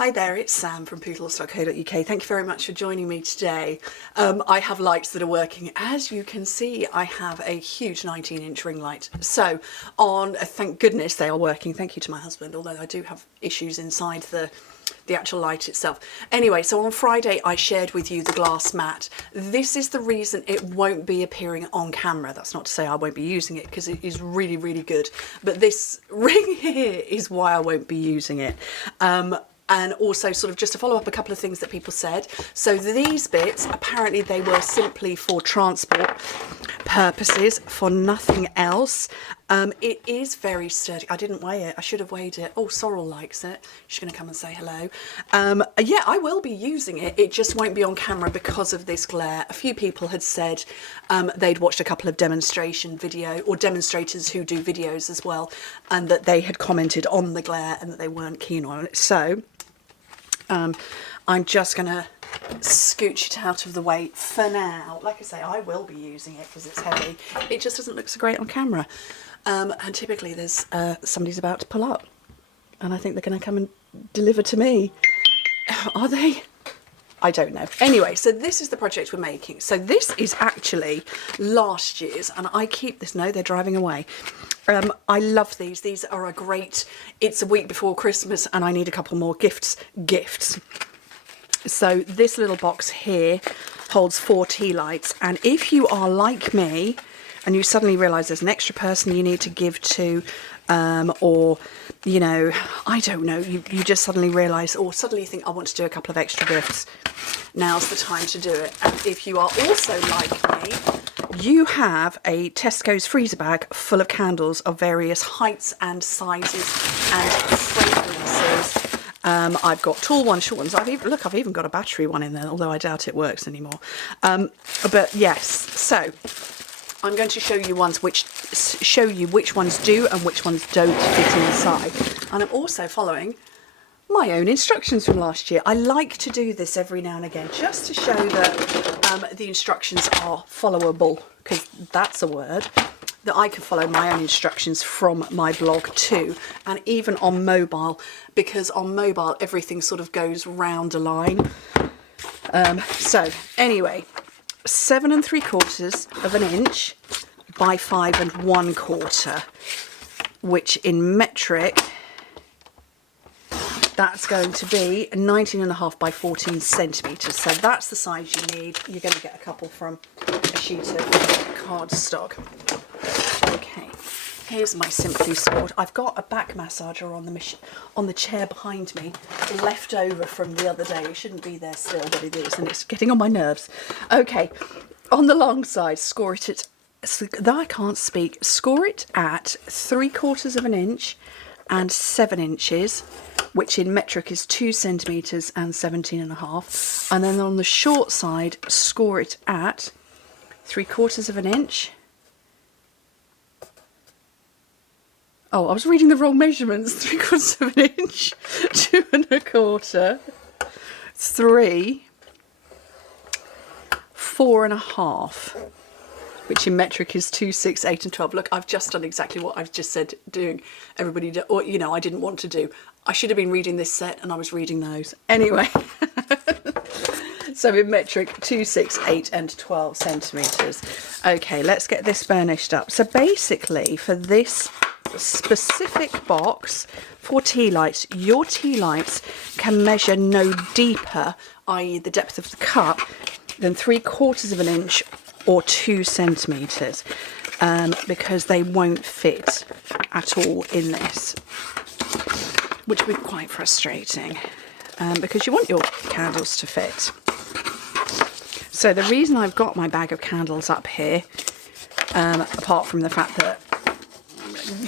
Hi there, it's Sam from Pootles.co.uk. Thank you very much for joining me today. I have lights that are working. As you can see, I have a huge 19-inch ring light. So thank goodness they are working. Thank you to my husband, although I do have issues inside the actual light itself. Anyway, so on Friday I shared with you the glass mat. This is the reason it won't be appearing on camera. That's not to say I won't be using it, because it is really, really good. But this ring here is why I won't be using it. And also, sort of just to follow up a couple of things that people said. So these bits, apparently they were simply for transport purposes, for nothing else. It is very sturdy. I didn't weigh it. I should have weighed it. Oh, Sorrel likes it. She's going to come and say hello. Yeah, I will be using it. It just won't be on camera because of this glare. A few people had said they'd watched a couple of demonstration video, or demonstrators who do videos as well, and that they had commented on the glare and that they weren't keen on it. So I'm just going to scooch it out of the way for now. Like I say, I will be using it because it's heavy. It just doesn't look so great on camera. And typically there's somebody's about to pull up, and I think they're going to come and deliver to me. Are they? I don't know. Anyway, so this is the project we're making. So this is actually last year's, and I keep this. No, they're driving away. I love these. These are a great, it's a week before Christmas and I need a couple more gifts. So this little box here holds 4 tea lights, and if you are like me and you suddenly realise there's an extra person you need to give to, or, you know, I don't know, you just suddenly realise, or suddenly you think, I want to do a couple of extra gifts, now's the time to do it. And if you are also like me, you have a Tesco's freezer bag full of candles of various heights and sizes and fragrances. I've got tall ones, short ones. I've even got a battery one in there, although I doubt it works anymore. But yes, so I'm going to show you which ones do and which ones don't fit inside. And I'm also following my own instructions from last year. I like to do this every now and again just to show that the instructions are followable, because that's a word, that I can follow my own instructions from my blog too, and even on mobile, because on mobile everything sort of goes round a line. So anyway, 7 3/4 of an inch by 5 1/4, which in metric, that's going to be 19.5 by 14 centimetres. So that's the size you need. You're going to get a couple from a sheet of cardstock. Okay, here's my Simply Sport. I've got a back massager on the chair behind me, left over from the other day. It shouldn't be there still, but it is, and it's getting on my nerves. Okay, on the long side, score it at, though I can't speak, score it at 3/4 of an inch and 7 inches, which in metric is 2 centimetres and 17.5. And then on the short side, score it at 3/4 of an inch. Oh, I was reading the wrong measurements. 3/4 of an inch, 2 1/4, 3, 4 1/2. Which in metric is 2, 6, 8 and 12. Look, I've just done exactly what I've just said doing. Everybody, or, you know, I didn't want to do. I should have been reading this set and I was reading those. Anyway, so in metric, 2, 6, 8 and 12 centimetres. Okay, let's get this burnished up. So basically, for this specific box for tea lights, your tea lights can measure no deeper, i.e. the depth of the cup, than 3/4 of an inch or 2 centimetres, because they won't fit at all in this, which would be quite frustrating, because you want your candles to fit. So the reason I've got my bag of candles up here, apart from the fact that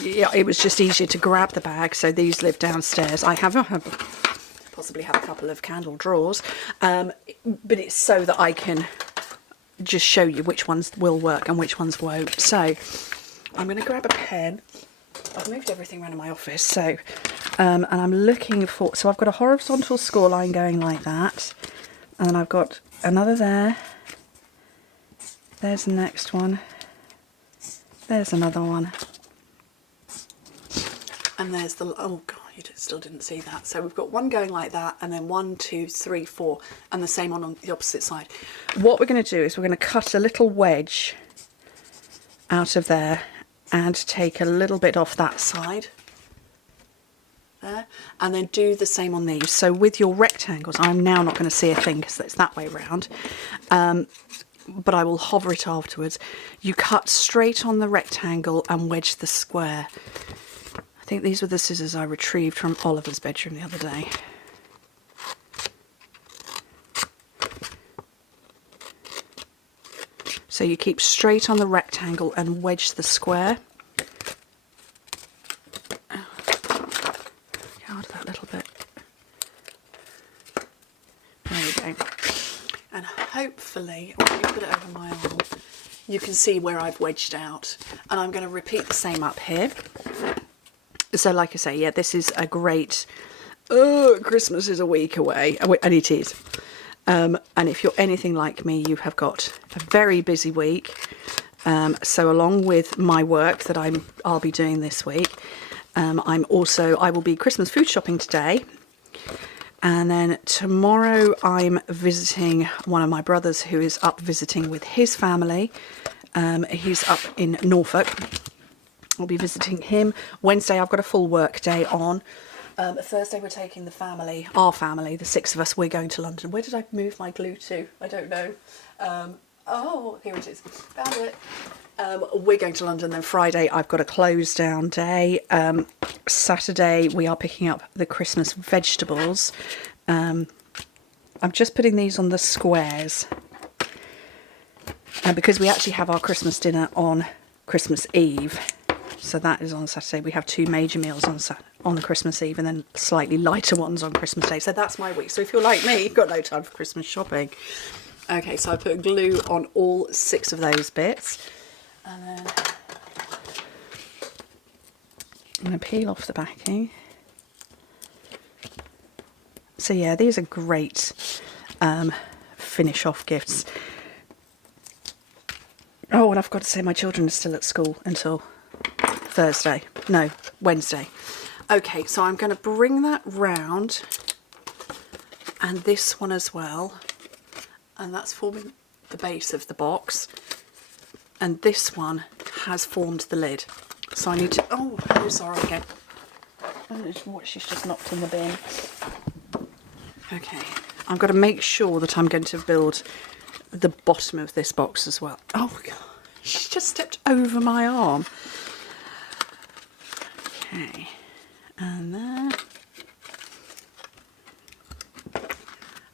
it was just easier to grab the bag, so these live downstairs. I possibly have a couple of candle drawers, but it's so that I can just show you which ones will work and which ones won't. So I'm going to grab a pen. I've moved everything around in my office, so and I'm looking for, so I've got a horizontal score line going like that, and then I've got another there, there's the next one, there's another one, and there's the, oh god, you still didn't see that. So we've got one going like that, and then 1, 2, 3, 4, and the same on the opposite side. What we're going to do is we're going to cut a little wedge out of there and take a little bit off that side there, and then do the same on these. So with your rectangles, I'm now not going to see a thing because it's that way round, but I will hover it afterwards. You cut straight on the rectangle and wedge the square. I think these were the scissors I retrieved from Oliver's bedroom the other day. So you keep straight on the rectangle and wedge the square. Get out of that little bit. There we go. And hopefully, when you put it over my arm, you can see where I've wedged out. And I'm going to repeat the same up here. So like I say, yeah, this is a great, Christmas is a week away, and it is. And if you're anything like me, you have got a very busy week. So along with my work that I'll be doing this week, I will be Christmas food shopping today. And then tomorrow I'm visiting one of my brothers who is up visiting with his family. He's up in Norfolk. I'll be visiting him. Wednesday I've got a full work day on. Thursday we're taking our family, the 6 of us, we're going to London. Where did I move my glue to? I don't know. Oh, here it is. Found it. We're going to London. Then Friday I've got a close down day. Saturday we are picking up the Christmas vegetables. I'm just putting these on the squares. Because we actually have our Christmas dinner on Christmas Eve. So that is on Saturday. We have 2 major meals on the Christmas Eve and then slightly lighter ones on Christmas Day. So that's my week. So if you're like me, you've got no time for Christmas shopping. Okay, so I put glue on all 6 of those bits. And then I'm going to peel off the backing. So yeah, these are great finish off gifts. Oh, and I've got to say my children are still at school until Wednesday. Okay, so I'm going to bring that round, and this one as well, and that's forming the base of the box, and this one has formed the lid. So I need to, oh sorry again. What she's just knocked in the bin. Okay, I've got to make sure that I'm going to build the bottom of this box as well. Oh God, she just stepped over my arm. Okay, and there,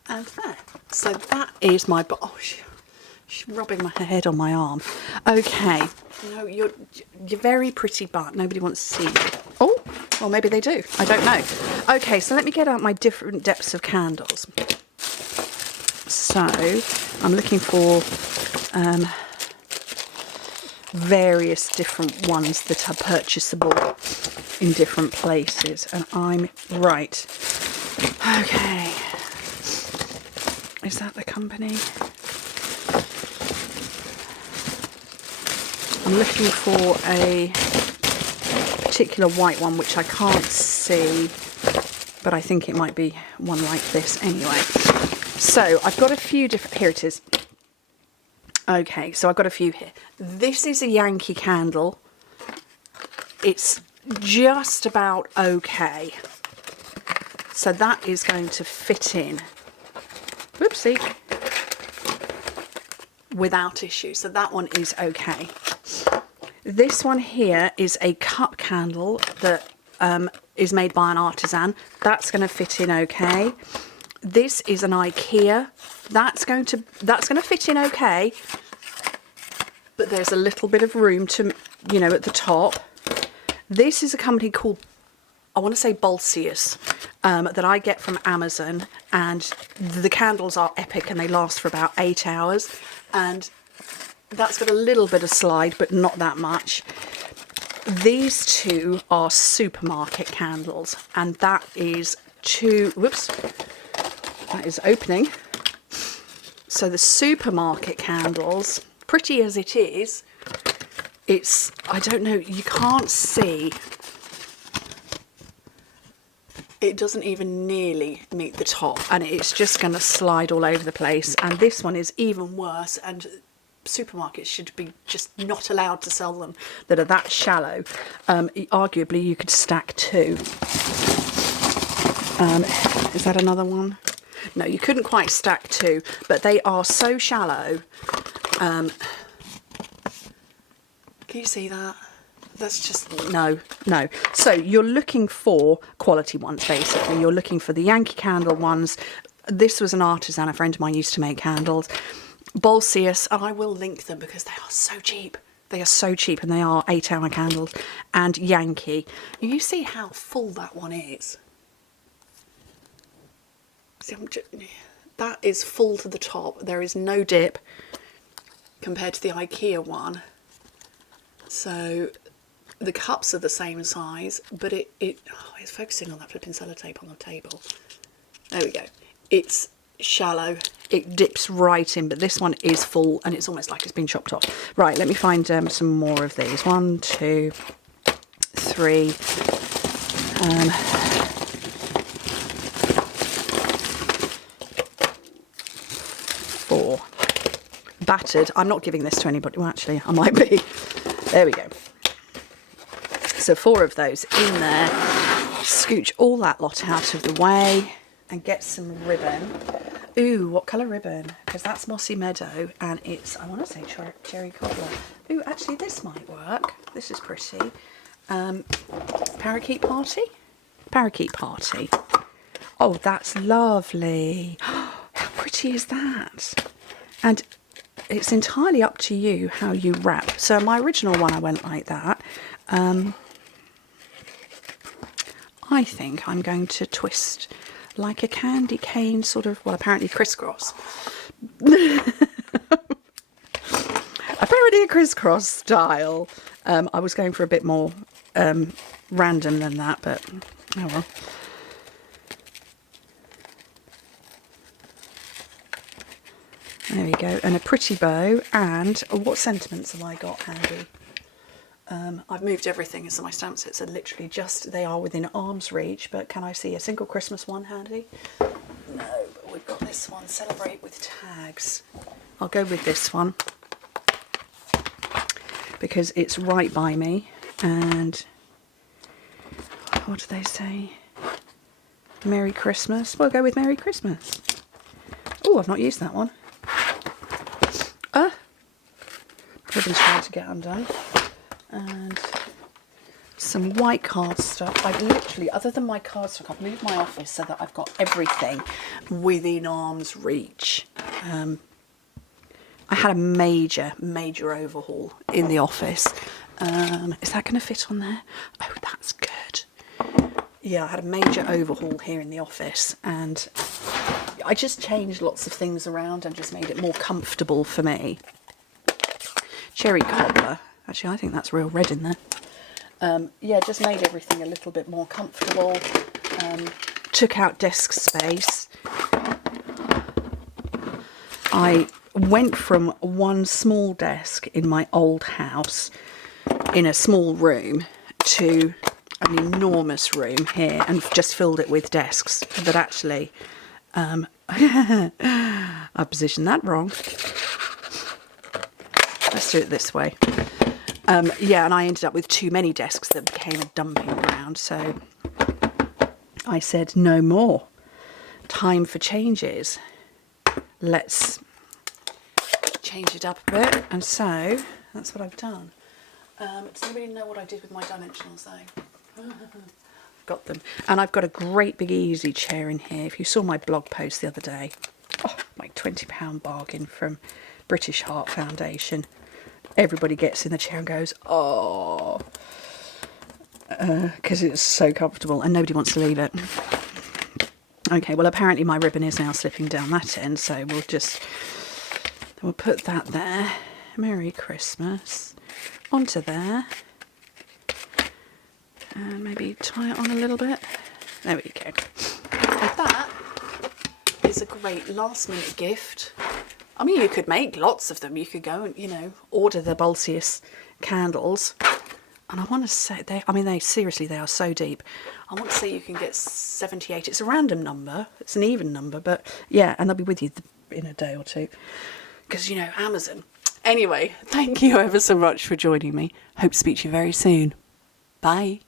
and there. So that is my, she's rubbing my head on my arm. Okay, no, you're very pretty, but nobody wants to see you. Oh, well maybe they do, I don't know. Okay, so let me get out my different depths of candles. So I'm looking for various different ones that are purchasable in different places, and I'm right. Okay, is that the company? I'm looking for a particular white one which I can't see, but I think it might be one like this anyway. So I've got a few different, here it is. Okay, so I've got a few here. This is a Yankee candle. It's just about okay. So that is going to fit in. Whoopsie. Without issue. So that one is okay. This one here is a cup candle that is made by an artisan. That's going to fit in okay. This is an IKEA. That's going to fit in okay, but there's a little bit of room to, at the top. This is a company called, I want to say Bolsius, that I get from Amazon, and the candles are epic and they last for about 8 hours, and that's got a little bit of slide, but not that much. These 2 are supermarket candles, and that is that is opening. So the supermarket candles, pretty as it is, I don't know, you can't see it doesn't even nearly meet the top, and it's just going to slide all over the place. And this one is even worse, and supermarkets should be just not allowed to sell them that are that shallow. Arguably you could stack 2. Is that another one? No, you couldn't quite stack 2, but they are so shallow. Can you see that? That's just, no. So you're looking for quality ones, basically. You're looking for the Yankee Candle ones. This was an artisan, a friend of mine used to make candles. Bolsius, and I will link them because they are so cheap. They are so cheap, and they are 8-hour candles. And Yankee. You see how full that one is? See, that is full to the top. There is no dip compared to the IKEA one. So the cups are the same size, but it's focusing on that flipping sellotape on the table. There we go. It's shallow, it dips right in, but this one is full, and it's almost like it's been chopped off. Right, let me find some more of these. 1, 2, 3. 4. Battered. I'm not giving this to anybody. Well, actually, I might be. There we go. So 4 of those in there. Scooch all that lot out of the way and get some ribbon. Ooh, what colour ribbon? Because that's Mossy Meadow, and it's, I want to say cherry cobbler. Ooh, actually this might work. This is pretty. Parakeet Party? Parakeet Party. Oh, that's lovely. How pretty is that? And it's entirely up to you how you wrap. So my original one, I went like that. I think I'm going to twist like a candy cane, sort of, well, apparently crisscross. Apparently a crisscross style. I was going for a bit more random than that, but oh well. There we go, and a pretty bow. And what sentiments have I got handy? I've moved everything, so my stamp sets are literally just, they are within arm's reach, but can I see a single Christmas one handy? No, but we've got this one, Celebrate with Tags. I'll go with this one because it's right by me. And what do they say? Merry Christmas. We'll go with Merry Christmas. Oh, I've not used that one. Ribbon's trying to get undone. And some white cardstock. I've literally, other than my cardstock, I've moved my office so that I've got everything within arm's reach. I had a major overhaul in the office. Is that going to fit on there? Oh, that's good. Yeah, I had a major overhaul here in the office, and I just changed lots of things around and just made it more comfortable for me. Cherry cobbler. Actually, I think that's real red in there. Yeah, just made everything a little bit more comfortable. Took out desk space. I went from one small desk in my old house in a small room to an enormous room here, and just filled it with desks. But actually, I positioned that wrong. Let's do it this way. Yeah, and I ended up with too many desks that became a dumping ground. So I said, no more. Time for changes. Let's change it up a bit. And so that's what I've done. Does anybody know what I did with my dimensionals though? Got them. And I've got a great big easy chair in here. If you saw my blog post the other day, my £20 bargain from British Heart Foundation. Everybody gets in the chair and goes, oh, because it's so comfortable and nobody wants to leave it. Okay, well, apparently my ribbon is now slipping down that end, so we'll put that there. Merry Christmas. Onto there. And maybe tie it on a little bit. There we go. And that is a great last minute gift. I mean, you could make lots of them. You could go and, order the Bolsius candles. And I want to say, they seriously, they are so deep. I want to say you can get 78. It's a random number. It's an even number, but yeah, and they'll be with you in a day or two. Because, Amazon. Anyway, thank you ever so much for joining me. Hope to speak to you very soon. Bye.